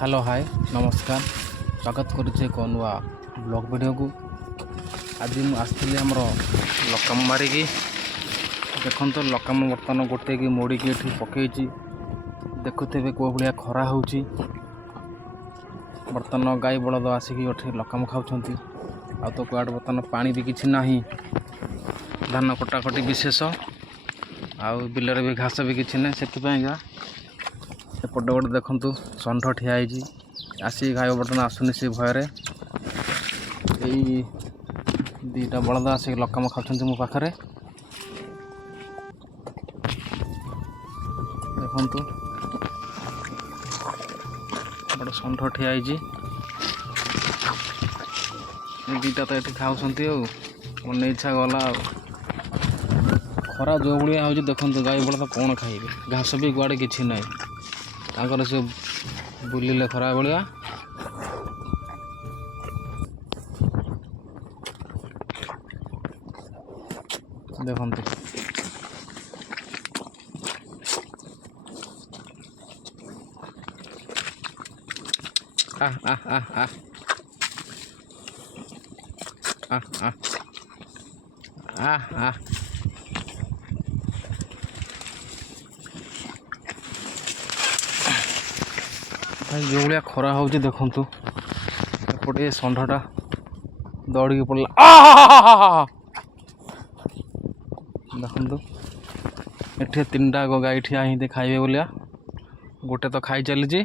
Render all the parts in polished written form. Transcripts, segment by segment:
Hello hi नमस्कार स्वागत करुचे एक नुआ ब्लॉग वीडियो को। आज मुझे आसती आमर लकाम मारिकी देखो तो लकाम बर्तमान गोटे की मोड़िकी ये पकई देखुथे कौ भाया खरा हो बर्तमान गाई बलद आसिकी लकाम खाऊँ आ तो कुआड बर्तमान पानी भी किसी ना धान कटाकटी विशेष आउ बिलर भी घास भी किसी ना से एपटे गोटे देखु षंढ ठिया आसी गाय बर्तमान आसुनी से भयर दीटा बलद आसिक लकाम खाऊँ मो पाखे देखु गोटे षंढ ठिया दीटा तो ये खाऊँ मन इच्छा गला खरा जो भाया हो देखो गाई बलद कौन खाइबे घास भी गुआड़े कि ना से बुलिले खरा भाया देखो जो भाया खरा हो देखु एपटे षंढटा दौड़ की पड़ा देखु ये तीन टा गाई ठिया ही खाइबे बोलिया गोटे तो खाई चली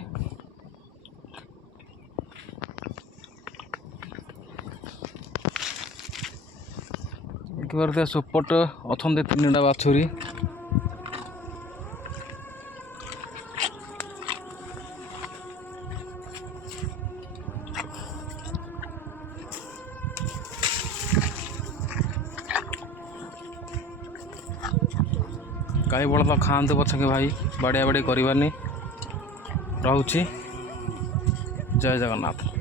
सुपट अच्छा तीन टा बाछुरी गाई बलद खाते पछके भाई बाड़िया बाड़ी करवानी। रहुछि जय जगन्नाथ।